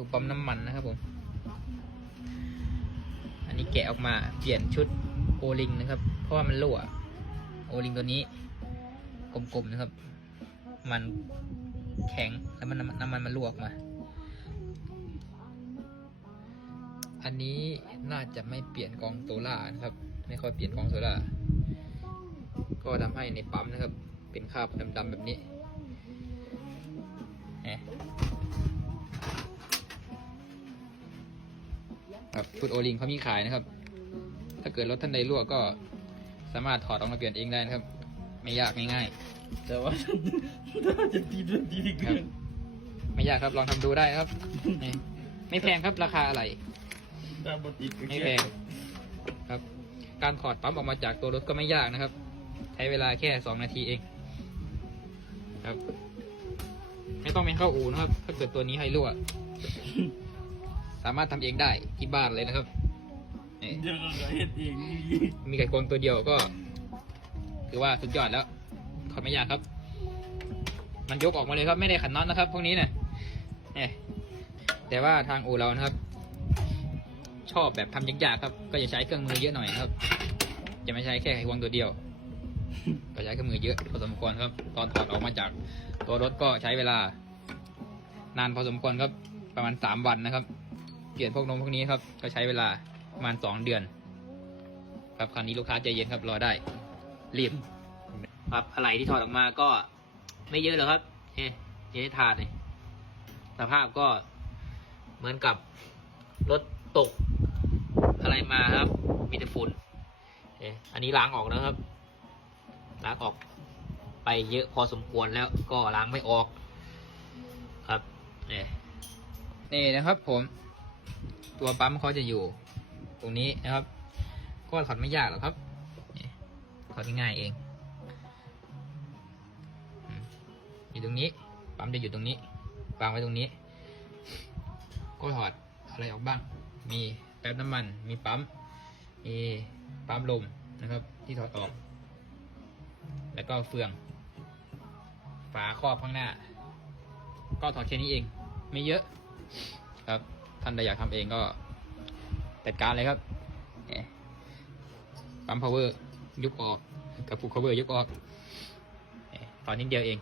ดูปั๊มน้ำมันนะครับผม อันนี้แกะออกมาเปลี่ยนชุดโอลิงนะครับ เพราะว่ามันรั่ว โอลิงตัวนี้กลมๆนะครับ มันแข็งแล้วมันน้ำมันมันรั่วออกมา อันนี้น่าจะไม่เปลี่ยนกองโซล่านะครับ ไม่ค่อยเปลี่ยนกองโซล่าก็ทำให้ในปั๊มนะครับ เป็นคราบดำๆแบบนี้ ครับฟุตโอลิงเขามีขายนะครับ ถ้าเกิดรถท่านใดรั่วก็สามารถถอดออกมาเปลี่ยนเองได้นะครับ ไม่ยากง่ายแต่ว่าถ้าจะตีด้วยตีดีๆครัเกิบนไม่ยากครับลองทำดูได้ครับนี่ไม่แพงครับราคาอะไรถ้าบติดก็ไม่แค่แพงครับ การถอดปั๊มออกมาจากตัวรถก็ไม่ยากนะครับ ใช้เวลาแค่สองนาทีเองครับ ไม่ต้องไปเข้าอู่นะครับ ถ้าเกิดตัวนี้ให้รั่วสามารถทำเองได้ที่บ้านเลยนะครับนี่เดี๋ยวเราจะเห็นเองนี่มีไก่กวงตัวเดียวก็ถือว่าสุดยอดแล้วถอดไม่ยากครับ มันยกออกมาเลยครับ ไม่ได้ขันน็อตนะครับพวกนี้เนี่ยนี่แต่ว่าทางอู่เรานะครับ ชอบแบบทำยากๆครับ ก็จะใช้เครื่องมือเยอะหน่อยนะครับ จะไม่ใช้แค่ไขควงตัวเดียว ก็ใช้เครื่องมือเยอะพอสมควรครับ ตอนถอดออกมาจากตัวรถก็ใช้เวลา นานพอสมควรครับ ประมาณสามวันนะครับ เปลี่ยนพวกนมพวกนี้ครับก็ใช้เวลาประมาณสองเดือน ครับคราวนี้ลูกค้าใจเย็นครับรอได้รีบครับอะไรที่ถอดออกมาก็ไม่เยอะหรอกครับเอ๊ะเอ๊ะถาดเลยสภาพก็เหมือนกับรถตกอะไรมาครับ มีแต่ฝุ่นเอ๊ะอันนี้ล้างออกแล้วครับ ล้างออกไปเยอะพอสมควรแล้วก็ล้างไม่ออก ครับนี่นี่นะครับผม ตัวปั๊มเขาจะอยู่ ตรงนี้นะครับ ก็ถอดไม่ยากหรอกครับถอดง่ายเองอยู่ตรงนี้ ปั๊มจะอยู่ตรงนี้วางไว้ตรงนี้ ก็ถอดอะไรออกบ้าง มีแป๊บน้ำมัน มีปั๊ม มีปั๊มลมนะครับ ที่ถอดออก แล้วก็เฟือง ฝาครอบข้างหน้า ก็ถอดแค่นี้เอง ไม่เยอะ ท่านใดอยากทำเองก็จัดการเลยครับปั๊ม power ยุบออก กับผูก cover ยุบออกเนี่ยตอนนิดเดียวเอง